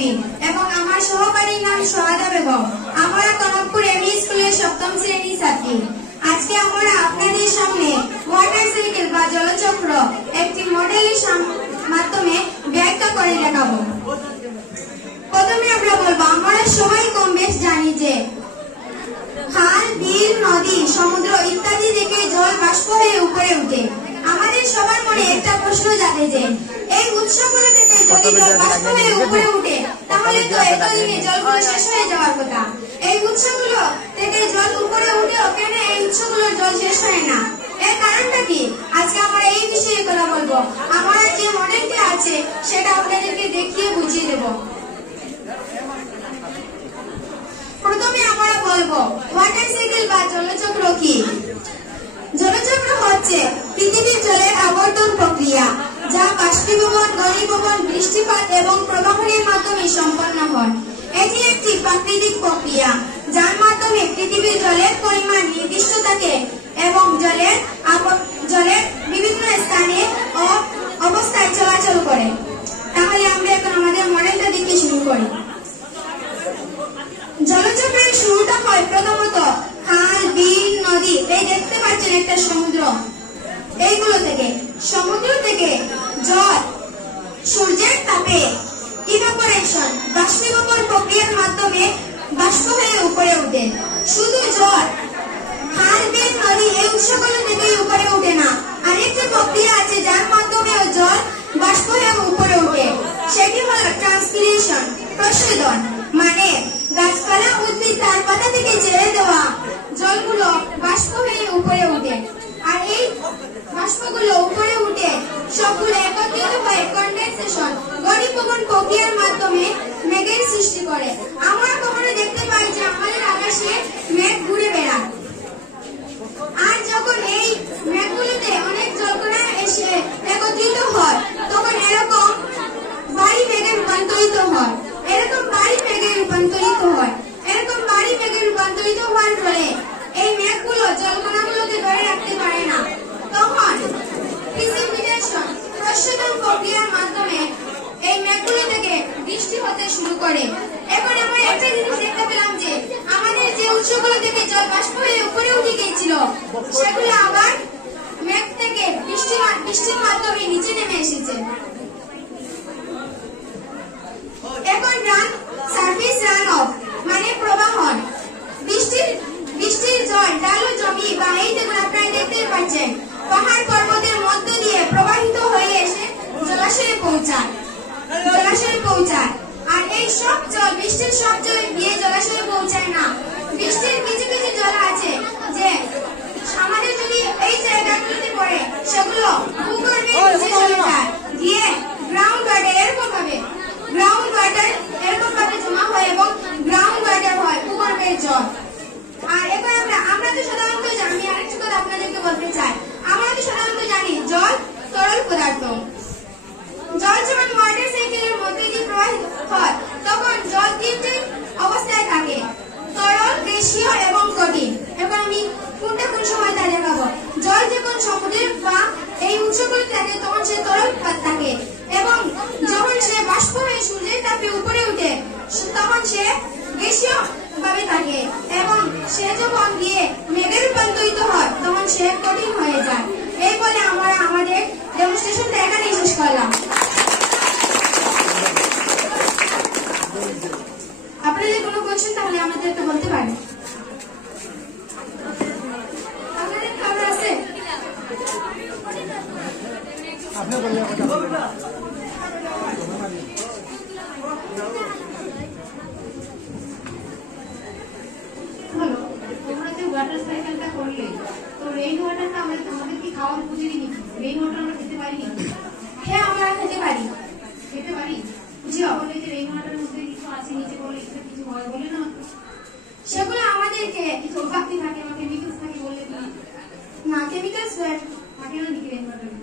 নবী এবং আমার সহকারীর নাম সোহাদা বেগম। আমরা কনকপুর এমই স্কুলের 7ম শ্রেণীর ছাত্রী। আজকে আমরা আপনাদের সামনে ওয়াটার সাইকেল বা জলচক্র একটি মডেলের মাধ্যমে ব্যাখ্যা করে দেখাবো। প্রথমে আমরা বলবো, আমরা সবাই কম বেশ জানি যে খাল, বিল, নদী, সমুদ্র ইত্যাদি থেকে জল বাষ্প হয়ে উপরে উঠে। আমাদের সবার মনে একটা প্রশ্ন জাগে যে এই উৎসগুলো থেকে যদি জল বাষ্প হয়ে উপরে উঠে তাহলে তো এতদিনে জলগুলো শেষ হয়ে যাওয়ার কথা। এই উৎসগুলো থেকে জল উপরে উঠে কেন এই উৎসগুলোর জল শেষ হয় না, এর কারণটা কি? আজকে আমরা এই বিষয়ে কথা বলবো। আমার যে মডেলটি আছে সেটা আপনাদেরকে দেখিয়ে বুঝিয়ে দেব। প্রথমে আমরা বলবো ওয়াটার সাইকেল বা জলচক্র কি। জলচক্র হচ্ছে পৃথিবীর জলের আবর্তন প্রক্রিয়া, যা বাষ্পীভবন, ঘনীভবন, বৃষ্টিপাত এবং প্রবাহনের মাধ্যমে সম্পন্ন হয়। এটি একটি প্রাকৃতিক প্রক্রিয়া যার মাধ্যমে পৃথিবীর জলের পরিমাণ নির্দিষ্ট থাকে এবং জলের বিভিন্ন স্থানে অবস্থায় চলাচল করে। তাহলে আমরা এখন আমাদের মডেলটা দেখে শুরু করি। জলচক্রের শুরুটা হয় প্রথমত খাল, বিল, নদী, এই দেখতে পাচ্ছেন একটা সমুদ্র, এইগুলো থেকে। সমুদ্র থেকে জল সূর্যের তাপে ইভাপোরেশন, বাষ্পীভবন প্রক্রিয়ার মাধ্যমে বাষ্প হয়ে উপরে ওঠে। শুধু জল, খাল, বিল, নদী এই উৎসগুলো থেকেই উপরে ওঠে না, আরেকটি প্রক্রিয়া আছে যার মাধ্যমে জল বাষ্প হয়ে উপরে ওঠে। সেটি হলো ট্রান্সপিরেশন, প্রস্বেদন। মানে গাছপালা, উদ্ভিদ তার পাতা থেকে ছেড়ে দেওয়া জলগুলো বাষ্প হয়ে উপরে ওঠে। আর এই বাষ্পগুলো উপরে উঠে সবগুলো একত্রিত হয়ে কনডেনসেশন, ঘনীভবন প্রক্রিয়ার মাধ্যমে মেঘের সৃষ্টি করে। আমরা কখনো দেখতে পাই যে আমাদের আকাশে মেঘ ঘুরে বেড়ায়। আর যখন এই মেঘগুলোতে অনেক জলকণা এসে একত্রিত হয় তখন এরকম ভারী মেঘে রূপান্তরিত হয়। এরকম ভারী মেঘে রূপান্তরিত হওয়ার ফলে এই মেঘগুলো জলকণাগুলোকে ধরে রাখতে পারে না। তখন প্রিসিপিটেশন, প্রস্বেদন প্রক্রিয়ার মাধ্যমে এই মেঘগুলো থেকে বৃষ্টি হতে শুরু করে। এখন আমরা একটা জিনিস দেখতে পেলাম যে আমাদের যে উৎসগুলো থেকে জল বাষ্প হয়ে উপরে উঠে গিয়েছিল সেগুলো আবার মেঘ থেকে বৃষ্টির মাধ্যমে নিচে নেমে এসেছে। এখন সারফেস রান অফ মানে প্রবাহন। বৃষ্টির জল ঢালু জমি বা এই দেখুন আপনারা দেখতেই পাচ্ছেন পাহাড় পর্বতের মধ্য দিয়ে প্রবাহিত হয়ে এসে জলাশয়ে পৌঁছায়। আর এই সব জল, বৃষ্টির সব জল গিয়ে জলাশয়ে পৌঁছায় না। বৃষ্টির কিছু কিছু জল আছে যে আমাদের যদি এই জায়গাগুলোতে পড়ে সেগুলো ভূগর্ভে নিচে চলে যায়, গিয়ে গ্রাউন্ড ওয়াটার এরকম ভাবে জমা হয় এবং গ্রাউন্ড ওয়াটার হয়, ভূগর্ভের জল। আর এখন আমরা তো সাধারণত জানি, আরেকটা কথা আপনাদেরকে বলতে চাই, আমরা তো সাধারণত জানি জল তরল পদার্থ। জল যখন ওয়াটার সাইকেলের মধ্যে দিয়ে প্রবাহিত হয় তখন জল তিনটি অবস্থায় থাকে: তরল, গ্যাসীয় এবং কঠিন। এখন আমি কোন সময় তা দেখাবো। জল যখন সমুদ্রের বা এই উৎসগুলো থাকে তখন সে তরল থাকে, এবং যখন সে বাষ্প হয়ে সূর্যের তাপে উপরে উঠে তখন সে গ্যাসীয় ভাবে থাকে, এবং সে যখন গিয়ে মেঘে রূপান্তরিত হয় তখন সে কঠিন হয়ে যায়। এই বলে আমরা আমাদের ডেমনস্ট্রেশনটা এখানেই শেষ করলাম। আপনাদের কোনো কোয়েশ্চেন তাহলে আমাদেরকে বলতে পারেন। আপনাদের খবর আছে? তোমরা যে ওয়াটার সাইকেলটা করলে, তো রেইন ওয়াটারটা আমরা তোমাদের কি খাওয়ার উপযোগী নাকি? রেইন ওয়াটার আমরা খেতে পারি নাকি? হ্যাঁ, আমরা খেতে পারি। জি, বলে যে রেইন ওয়াটারের মধ্যে কিছু আছে, নিচে বলে কিছু হয় বলে না, সেগুলো আমাদেরকে কিছু শক্তি থাকে বা কেমিক্যালস থাকে বলে না, কেমিক্যালস থাকে না নাকি রেইন ওয়াটারে?